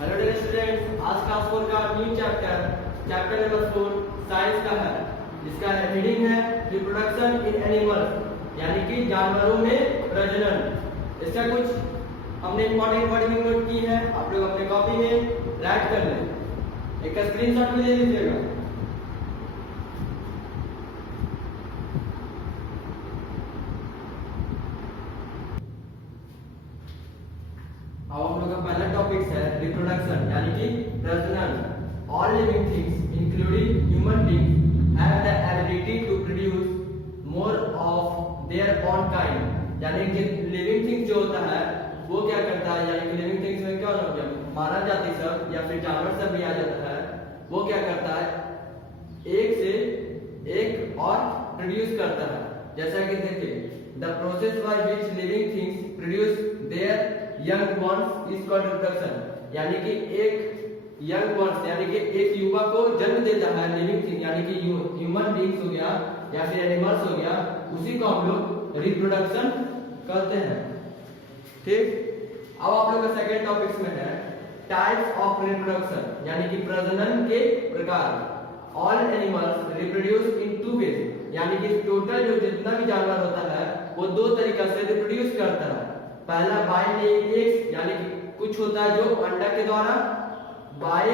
Hello dear students, आज class 4 का new chapter number 4 science का है, जिसका हेडिंग है रिप्रोडक्शन इन एनिमल्स, यानी कि जानवरों में प्रजनन। इसका कुछ हमने इंपॉर्टेंट वर्डिंग नोट की है, आप लोग अपने कॉपी में राइट कर लें। एक स्क्रीनशॉट भी ले लीजिएगा। अब हम लोग का पहला टॉपिक है रिप्रोडक्शन, यानी कि प्रजनन। All living things including human beings have the ability to produce more of their own kind, यानी कि लिविंग थिंग्स जो होता है वो क्या करता है, यानी कि लिविंग थिंग्स में क्या होता है, मानव जाति सब या फिर जानवर सब भी आ जाता है, वो क्या करता है, एक से एक और प्रोड्यूस करता है। जैसा कि देखिए, the process by which living things produce their young once is called reproduction, यानी कि एक यंग वंस यानी कि एक युवा को जन्म देता है लिविंग थिंग, यानी कि ह्यूमन बीइंग्स हो गया या फिर एनिमल्स हो गया, उसी को हम लोग रिप्रोडक्शन कहते हैं। ठीक, अब आप लोग का सेकंड टॉपिक्स में है टाइप्स ऑफ रिप्रोडक्शन, यानी कि प्रजनन के प्रकार। All animals reproduce in two ways, यानी कि टोटल जो जितना भी जानवर होता है वो दो तरीका से रिप्रोड्यूस करता है। पहला बाय लेइंग एग्स, यानी कि कुछ होता है जो अंडा के द्वारा, by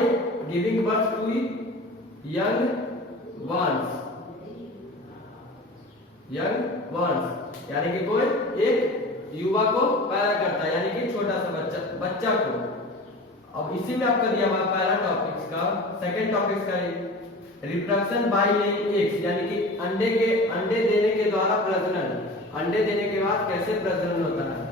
giving birth to young ones, यानी कि कोई एक युवा को पैदा करता है, यानी कि छोटा सा बच्चा को। अब इसी में आपका दिया हुआ पहला टॉपिक्स का सेकंड टॉपिक्स का रिप्रोडक्शन बाय लेइंग एग्स, यानी कि अंडे देने के द्वारा प्रजनन। अंडे देने के बाद कैसे प्रजनन होता है।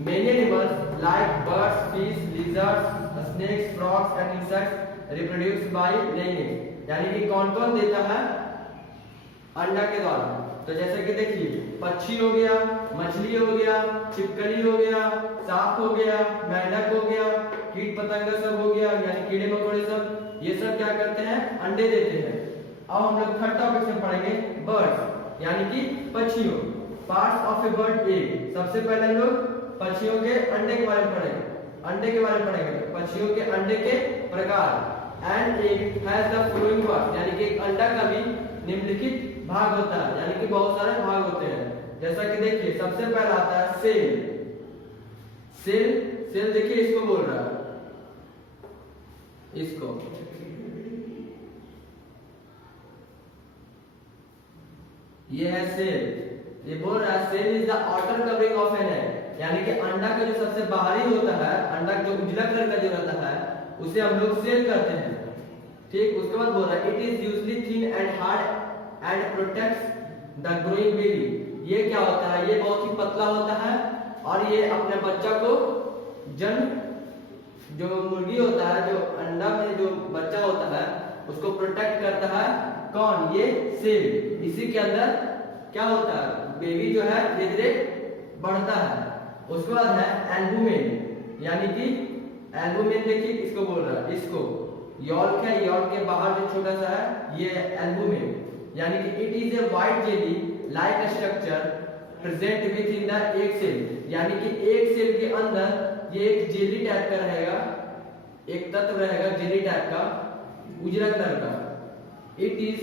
Many animals like birds, fish, lizards, snakes, frogs and insects reproduce by laying eggs, यानी कि कौन कौन देता है अंडा के द्वारा। तो जैसे कि देखिए, पक्षी हो गया, मछली हो गया, छिपकली हो गया, सांप हो गया, मेंढक हो गया, कीट पतंग सब हो गया, यानी कीड़े मकोड़े सब, ये सब क्या करते हैं, अंडे देते हैं। अब हम लोग थर्ड टॉपिक में पढ़ेंगे बर्ड्स, यानी कि पक्षियों। Parts of A bird egg, सबसे पहले हम लोग पक्षियों के अंडे के बारे में पढ़ेंगे। पक्षियों के अंडे के प्रकार। And egg has the following part, यानी कि एक अंडा का भी निम्नलिखित भाग होता है, यानी कि बहुत सारे भाग होते हैं। जैसा कि देखिए, सबसे पहला आता है सेल देखिए, इसको बोल रहा है, इसको ये है सेल। ये बोल रहा है shell is the outer covering of an egg, यानी कि अंडा का जो सबसे बाहरी होता है, अंडा जो उजला कलर का जो रहता है, उसे हम लोग सेल कहते हैं। ठीक, उसके बाद बोल रहा है it is usually thin and hard and protects the growing baby. ये क्या होता है, ये बहुत ही पतला होता है और ये अपने बच्चा को जो मुर्गी होता है, जो अंडा में जो बच्चा होता है, उसको प्रोटेक्ट करता है। कौन, ये सेल। इसी के अंदर क्या होता है, बेबी जो है धीरे धीरे बढ़ता है। उसके बाद है एल्बुमेन, यानी कि एल्बुमेन देखिए इसको बोल रहा है, इसको यॉल्क है, यॉल्क के बाहर जो छोटा सा है ये एल्बुमेन, यानी कि it is a white jelly like structure present within the egg shell, यानी कि एक सेल के अंदर ये एक जेली टाइप का रहेगा, एक तत्व रहेगा जेली टाइप का, उजला कलर का। It is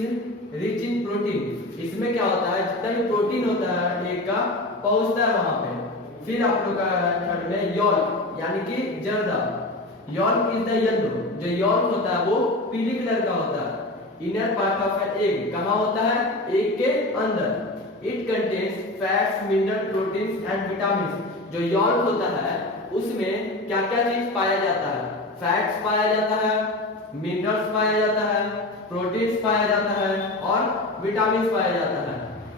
rich in protein, इसमें क्या होता है, जितना भी प्रोटीन होता है एग का पहुंचता है वहां पे। फिर आप लोग का थर्ड में यॉल्क, यानी कि जर्दा। यॉल्क इज द येलो, जो यॉल्क होता है वो पीली कलर का होता है। Inner part of an egg, कहां होता है, एग के अंदर। It contains fats, mineral, proteins and vitamins. जो यॉल्क होता है उसमें क्या क्या चीज पाया जाता है, फैट्स पाया जाता है, मिनरल्स पाया जाता है, प्रोटीन्स पाया जाता है और विटामिन्स पाया जाता है।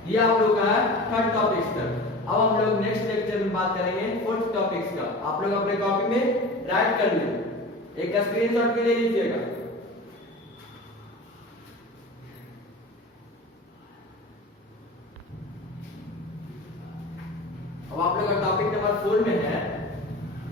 ये आप लोग का है थर्ड टॉपिक्स का। अब हम लोग नेक्स्ट लेक्चर में बात करेंगे फोर्थ टॉपिक्स का। आप लोग अपने कॉपी में राइट कर लें, एक स्क्रीनशॉट भी ले लीजिएगा। अब आप लोग का टॉपिक नंबर 4 में है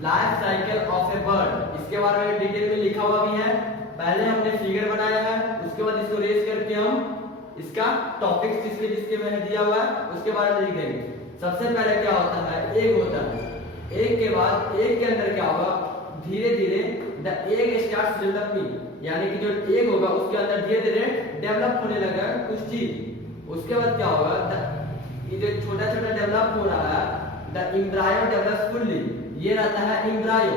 life cycle of A bird. इसके बारे में डिटेल में लिखा हुआ भी है, पहले हमने फिगर बनाया है, उसके बाद इसको रेज करके हम इसका टॉपिक्स जिसके में दिया हुआ है उसके बारे में लिख देंगे। सबसे पहले क्या होता है, एग होता है। एग के बाद एग के अंदर क्या होगा, धीरे धीरे द एग स्टार्ट्स डेवलपिंग, यानी कि जो एग होगा उसके अंदर धीरे धीरे डेवलप होने लगा कुछ चीज। उसके बाद क्या होगा, ये जो छोटा छोटा डेवलप हो रहा है, द एम्ब्रायो डेवलप्स फुल्ली, ये रहता है एम्ब्रायो।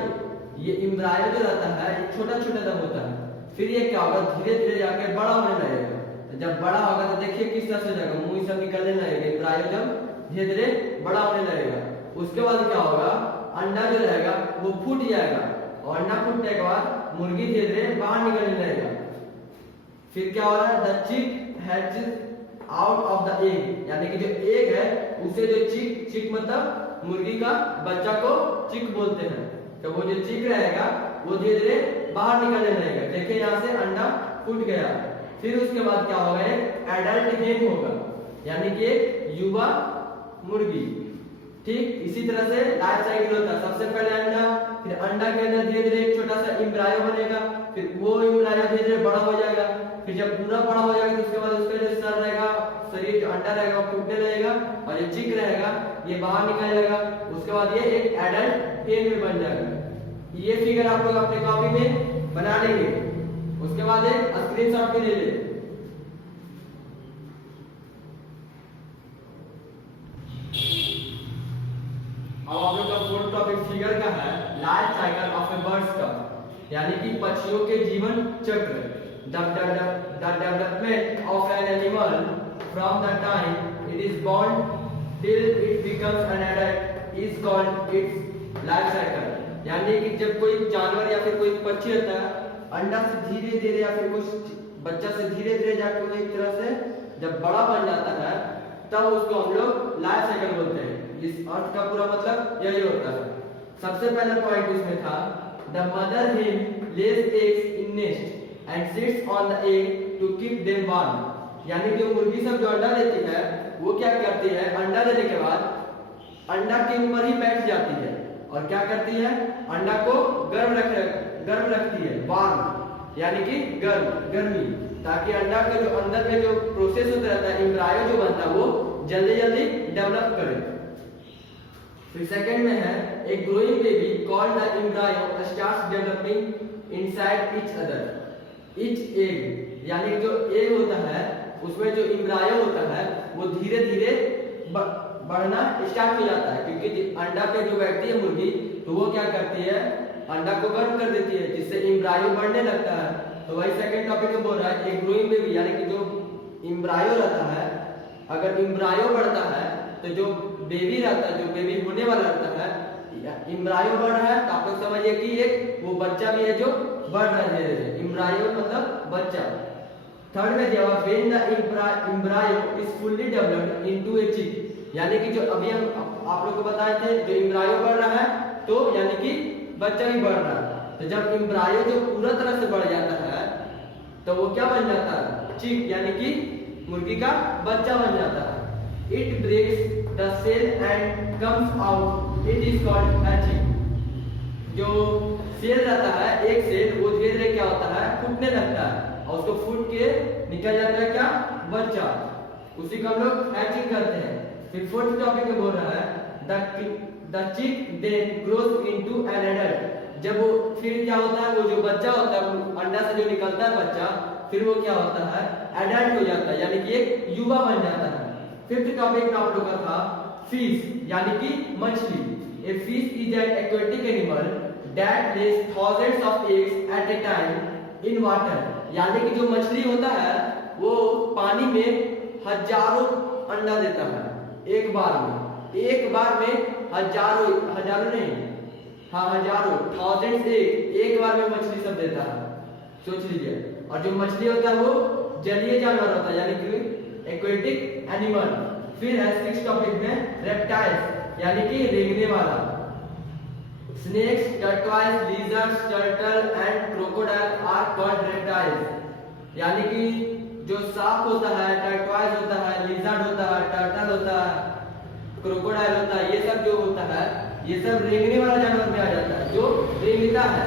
ये एम्ब्रायो जो रहता है ये छोटा छोटा दम होता है, फिर ये क्या होगा धीरे धीरे जाके बड़ा होने लगेगा। तो जब बड़ा होगा तो देखिए किस तरह से हो जाएगा, मुंह सब निकलने लगेगा, एम्ब्रायो जब धीरे धीरे बड़ा होने लगेगा। उसके बाद क्या होगा, अंडा जो रहेगा वो फूट जाएगा, और अंडा फूटने के बाद मुर्गी धीरे धीरे बाहर निकलने लगेगा। फिर क्या हो रहा है, द चिक hatches out of the egg, यानी कि जो एग है उसे जो चिक मतलब मुर्गी का बच्चा को चिक बोलते हैं। तो वो जो चिक रहेगा वो धीरे धीरे बाहर निकलने लगेगा। देखिए यहाँ से अंडा फूट गया। फिर उसके बाद क्या होगा, एक एडल्ट हेन होगा, यानी कि एक युवा मुर्गी। ठीक इसी तरह से लाइफ साइकिल होता है, सबसे पहले अंडा, फिर अंडा के अंदर धीरे धीरे एक छोटा सा एम्ब्रायो बनेगा, फिर वो एम्ब्रायो धीरे धीरे बड़ा हो जाएगा, फिर जब पूरा बड़ा हो जाएगा तो उसके बाद उसका जो सर रहेगा, शरीर जो अंडा रहेगा वो फूटने लगेगा, और ये चिक रहेगा ये बाहर निकल जाएगा। उसके बाद ये एक एडल्ट हेन में बन जाएगा। ये फिगर आप लोग अपने कॉपी में बना लेंगे। उसके बाद एक स्क्रीनशॉट भी ले ले। अब आप लोग का फोर्थ टॉपिक फिगर का है, life cycle of a birds का, यानी कि पक्षियों के जीवन चक्र। The development of an animal from the time it is born till it becomes an adult is called its life cycle. यानी कि जब कोई जानवर या फिर कोई पक्षी होता है, अंडा से धीरे धीरे या फिर कुछ बच्चा से धीरे धीरे जाकर वो एक तरह से जब बड़ा बन जाता है, तब उसको हम लोग लाइफ साइकिल बोलते हैं। इस अर्थ का पूरा मतलब यही होता है। सबसे पहला पॉइंट इसमें था, the mother hen lays eggs in nest and sits on the egg to keep them warm, यानी कि मुर्गी सब जो अंडा देती है वो क्या करती है, अंडा देने के बाद अंडा के ऊपर ही बैठ जाती है और क्या करती है, अंडा को गर्म रखती है, वार्म यानी कि गर्मी, ताकि अंडा के जो अंदर में जो प्रोसेस होता रहता है, एम्ब्रायो जो बनता है वो जल्दी जल्दी डेवलप करे। फिर सेकंड में है, a growing baby called the embryo starts developing inside each other each egg, यानी जो एग होता है उसमें जो एम्ब्रायो होता है वो धीरे धीरे बढ़ना स्टार्ट हो जाता है, क्योंकि अंडा पे जो बैठती है मुर्गी तो वो क्या करती है, अंडा को गर्म कर देती है, जिससे एम्ब्रायो बढ़ने लगता है। तो वही सेकंड टॉपिक में बोल रहा है, एक ग्रोइंग बेबी, यानी कि जो एम्ब्रायो रहता है, अगर एम्ब्रायो बढ़ता है तो जो बेबी रहता है, जो बेबी होने वाला रहता है, एम्ब्रायो बढ़ रहा है तो आप लोग समझिए कि एक वो बच्चा भी है जो बढ़ रहा है, एम्ब्रायो मतलब बच्चा। थर्ड में दिया हुआ, when the embryo is fully developed into a chick, यानी कि जो अभी हम आप लोग को बताए थे, जो एम्ब्रायो बढ़ रहा है तो यानी कि बच्चा भी बढ़ रहा है। तो जब एम्ब्रायो जो पूरा तरह से बढ़ जाता है तो वो क्या बन जाता है, चिक, यानी कि मुर्गी का बच्चा बन जाता है। It breaks the shell and comes out, it is called hatching. जो सेल रहता है, एक सेल, वो धीरे धीरे क्या होता है, फूटने लगता है और उसको फूट के निकल जाता है क्या, बच्चा, उसी को हम लोग हैचिंग करते हैं। फिर फोर्थ टॉपिक में बोल रहा है, the chick then grows into an adult, जब वो फिर क्या होता है, वो जो बच्चा होता है, अंडा से जो निकलता है बच्चा, फिर वो क्या होता है, एडल्ट हो जाता है, यानी कि एक युवा बन जाता है। फिफ्थ टॉपिक में आप लोग का था फिश, यानी कि मछली। A fish is an aquatic animal that lays thousands of eggs at a time in water, यानी कि जो मछली होता है वो पानी में हजारों अंडा देता है एक बार में हजारों नहीं, हाँ हजारों, थाउजेंड्स एक बार में मछली सब देता है, सोच लीजिए। और जो मछली होता है वो जलीय जानवर होता है, यानी कि एक्वेटिक एनिमल। फिर है सिक्स टॉपिक में रेप्टाइल्स, यानी कि रेंगने वाला। Snakes, tortoise, lizards, turtle and crocodile are called reptiles, यानी कि जो सांप होता है, टर्टवाइज होता है, लिजर्ड होता है, टर्टल होता है, क्रोकोडाइल होता है, ये सब जो होता है ये सब रेंगने वाला जानवर में आ जाता है, जो रेंगता है।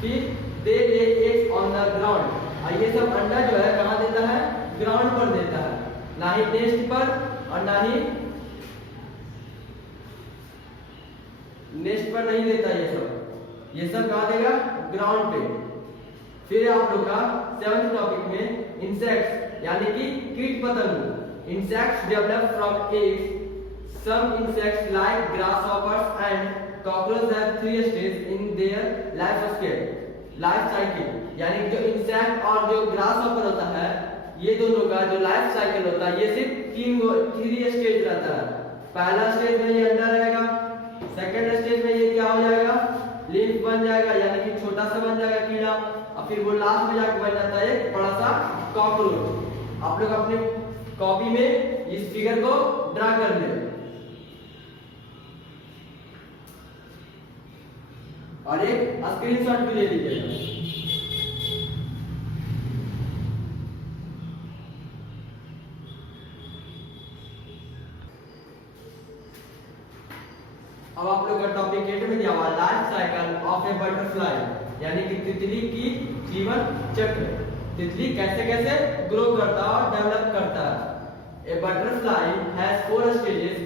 फिर दे lay eggs on the ground, और ये सब अंडा जो है कहाँ देता है, ग्राउंड पर देता है, ना ही नेस्ट पर और ना ही नेस्ट पर नहीं देता ये सब। ये सब कहाँ देगा, ग्राउंड पे। फिर आप लोग का 7th टॉपिक में इंसेक्ट्स यानी कि कीट पतंग। Insects develop from eggs. Some insects like grasshoppers and cockroach have 3 stage in their life cycle. यानी जो इंसेक्ट और जो ग्रासहॉपर होता है, ये दोनों का जो लाइफ साइकिल होता है ये सिर्फ 3 स्टेज रहता है। पहला स्टेज में ये अंडा रहेगा, सेकंड स्टेज में ये क्या हो जाएगा, लिम्फ बन जाएगा यानी कि छोटा सा बन जाएगा कीड़ा, और फिर वो लास्ट में जाकर बन जाता है एक बड़ा सा कॉकरोच। आप लोग अपने कॉपी में इस फिगर को ड्रा कर ले और एक स्क्रीनशॉट भी ले लीजिएगा। अब आप लोग का टॉपिक 8 में दिया हुआ life cycle of A butterfly, यानी कि तितली की जीवन चक्र। तितली कैसे कैसे ग्रो करता है और डेवलप करता है। ए butterfly has 4 stages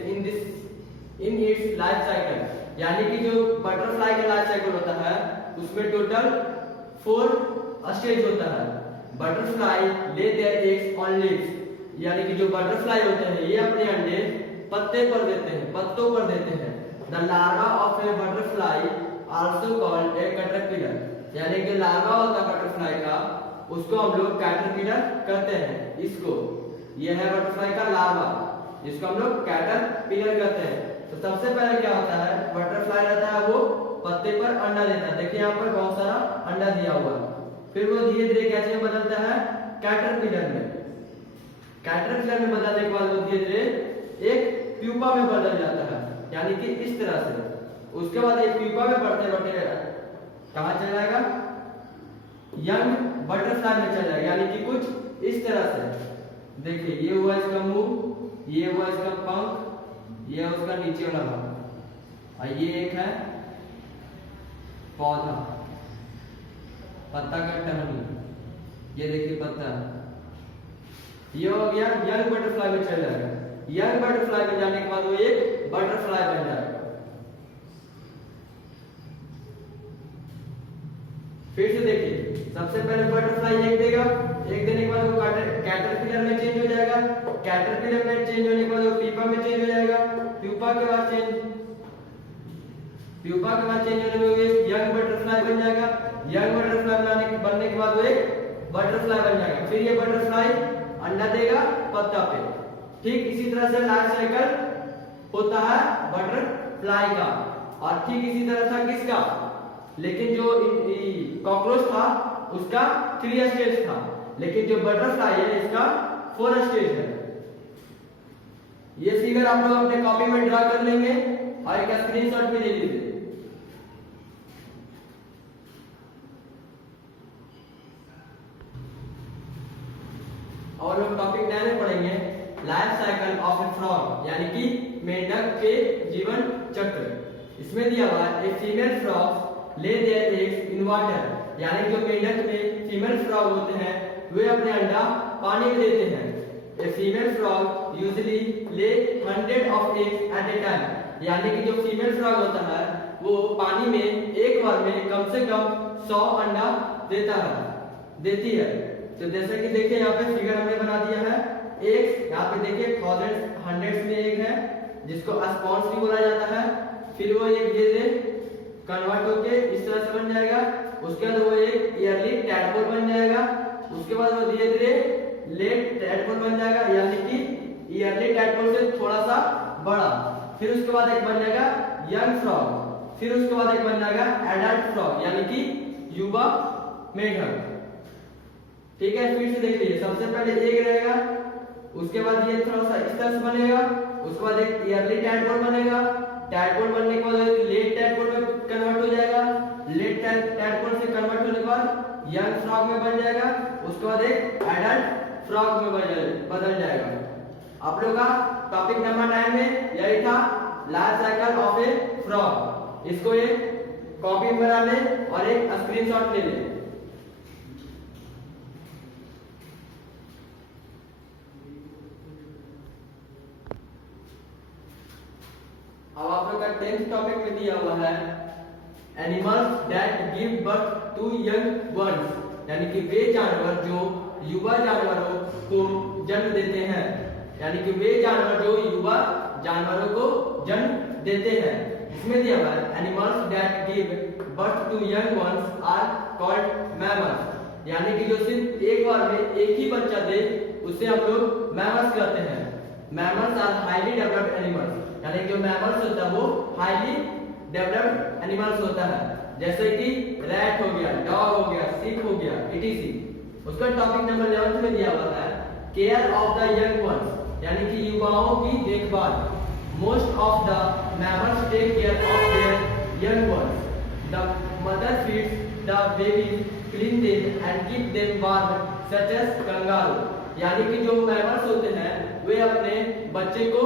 in its life cycle. यानी कि जो बटरफ्लाई का लाइफ साइकिल होता है उसमें टोटल 4 स्टेज होता है। Butterfly lay their eggs on leaves, यानी कि जो बटरफ्लाई होते हैं ये अपने अंडे पत्ते पर देते हैं, पत्तों पर देते हैं। The larva of a butterfly also called a caterpillar, यानी कि लार्वा होता है बटरफ्लाई का, उसको हम लोग कैटरपिलर कहते हैं। इसको ये है बटरफ्लाई का लार्वा, जिसको हम लोग कैटरपिलर कहते हैं। तो सबसे पहले क्या होता है, बटरफ्लाई रहता है वो पत्ते पर अंडा देता है। देखिए यहाँ पर बहुत सारा अंडा दिया हुआ है। फिर वो धीरे धीरे कैसे में बदलता है, कैटरपिलर में। कैटरपिलर में बदलने के बाद वो धीरे धीरे एक प्यूपा में बदल जाता है, यानी कि इस तरह से। उसके बाद एक प्यूपा में बढ़ते बढ़ते कहां चला जाएगा, यंग बटरफ्लाई में चला जाएगा, यानी कि कुछ इस तरह से। देखिए ये हुआ इसका मुंह, ये हुआ इसका पंख, ये है उसका नीचे वाला भाग, और ये एक है पौधा, पत्ता का टहनी। ये देखिए पत्ता, ये हो गया यंग बटरफ्लाई में चल जाएगा। यंग बटरफ्लाई में जाने के बाद वो एक बटरफ्लाई बन जाएगा। फिर से देखिए, सबसे पहले बटरफ्लाई एक देगा, एक देने के बाद वो कैटरपिलर में चेंज हो जाएगा। कैटरपिलर में चेंज होने के बाद वो प्यूपा में चेंज हो जाएगा। प्यूपा के बाद चेंज होने में वो एक यंग बटरफ्लाई बन जाएगा। यंग बटरफ्लाई बनने के बाद वो एक बटरफ्लाई बन जाएगा। फिर ये बटरफ्लाई अंडा देगा पत्ता पे। ठीक इसी तरह से लाइफ साइकिल होता है बटरफ्लाई का, और ठीक इसी तरह था किसका, लेकिन जो कॉकरोच था उसका 3 स्टेज था, लेकिन जो बटरफ्लाई है इसका 4 स्टेज है। ये फिगर आप लोग अपने कॉपी में ड्रा कर लेंगे और एक स्क्रीनशॉट भी ले लीजिए। और लोग टॉपिक 9 में पढ़ेंगे life cycle of A frog, यानी कि मेंढक के जीवन चक्र। इसमें दिया हुआ है a female frog lay their eggs in water, यानी जो मेंढक में फीमेल फ्रॉग होते हैं वे अपने अंडा पानी में देते हैं। ए फीमेल फ्रॉग यूजुअली ले 100 of eggs at a time, यानी कि जो फीमेल फ्रॉग होता है वो पानी में एक बार में कम से कम 100 अंडा देती है। तो जैसे कि देखिए यहाँ पे फिगर हमने बना दिया है एक, यहाँ पे देखिए थाउजेंड हंड्रेड्स में एक है जिसको स्पॉन्स भी बोला जाता है। फिर वो एक धीरे कन्वर्ट होके इस तरह से बन जाएगा। उसके बाद वो एक ईयरली टैडपोल बन जाएगा। उसके बाद वो धीरे धीरे लेट टैडपोल बन जाएगा, यानी कि ईयरली टैडपोल से थोड़ा सा बड़ा। फिर उसके बाद एक बन जाएगा यंग फ्रॉग। फिर उसके बाद एक बन जाएगा एडल्ट फ्रॉग, यानी कि युवा मेढक। ठीक है, फिर से देख लीजिए, सबसे पहले एक रहेगा, उसके बाद ये थोड़ा सा इस तरह से बनेगा, उसके बाद एक ईयरली टैडपोल बनेगा। टैडपोल बनने के बाद लेट टैडपोल में कन्वर्ट हो जाएगा। लेट टैडपोल से कन्वर्ट होने के बाद यंग फ्रॉग में बन जाएगा। उसके बाद एक एडल्ट फ्रॉग में बदल जाएगा। आप लोग का टॉपिक नंबर 9 में यही था life cycle of A frog. इसको एक कॉपी में बना ले और एक स्क्रीनशॉट ले ले। अब आप लोग का 10th टॉपिक में दिया हुआ है animals that give birth to young ones, यानी कि वे जानवर जो युवा जानवरों को जन्म देते हैं, यानी कि वे जानवर जो युवा जानवरों को जन्म देते हैं। इसमें दिया हुआ है animals that give birth to young ones are called mammals, यानी कि जो सिर्फ एक बार में एक ही बच्चा दे उसे हम लोग मैमल्स कहते हैं। Mammals are highly developed animals, यानी कि जो मैमल्स होता है वो हाईली डेवलप्ड एनिमल्स होता है, जैसे कि रैट हो गया, डॉग हो गया, सिक हो गया, इटीसी। उसका टॉपिक नंबर 11 में दिया हुआ है care of the young ones, यानी कि युवाओं की देखभाल। Most of the mammals take care of their young ones, the mother feeds the baby, clean them and keep them warm such as kangaroo, यानी कि जो मैमल्स होते हैं वे अपने बच्चे को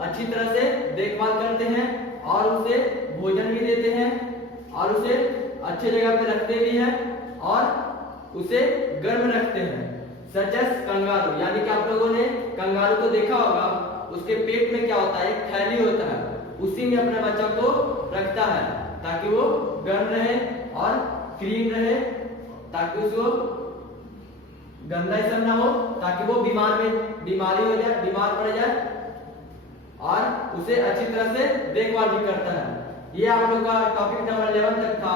अच्छी तरह से देखभाल करते हैं और उसे भोजन भी देते हैं और उसे अच्छे जगह पे रखते भी हैं और उसे गर्म रखते हैं। सच एज कंगारू, यानी कि आप लोगों ने कंगारू को देखा होगा, उसके पेट में क्या होता है, एक थैली होता है, उसी में अपने बच्चा को रखता है ताकि वो गर्म रहे और क्लीन रहे, ताकि उसको गंदा सब ना हो, ताकि वो बीमारी हो जाए, बीमार पड़ जाए, और उसे अच्छी तरह से देखभाल भी करता है। ये आप लोग का टॉपिक नंबर 11 तक था।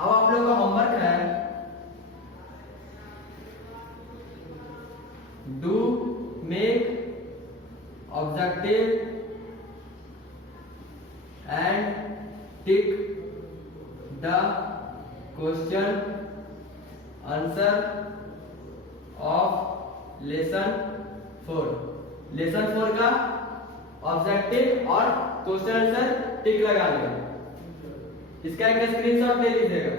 अब आप लोग का होमवर्क है do make objective and tick the question answer of lesson 4। Lesson 4 का ऑब्जेक्टिव और क्वेश्चन आंसर टिक लगा लेगा। इसका एक स्क्रीनशॉट ले लीजिएगा।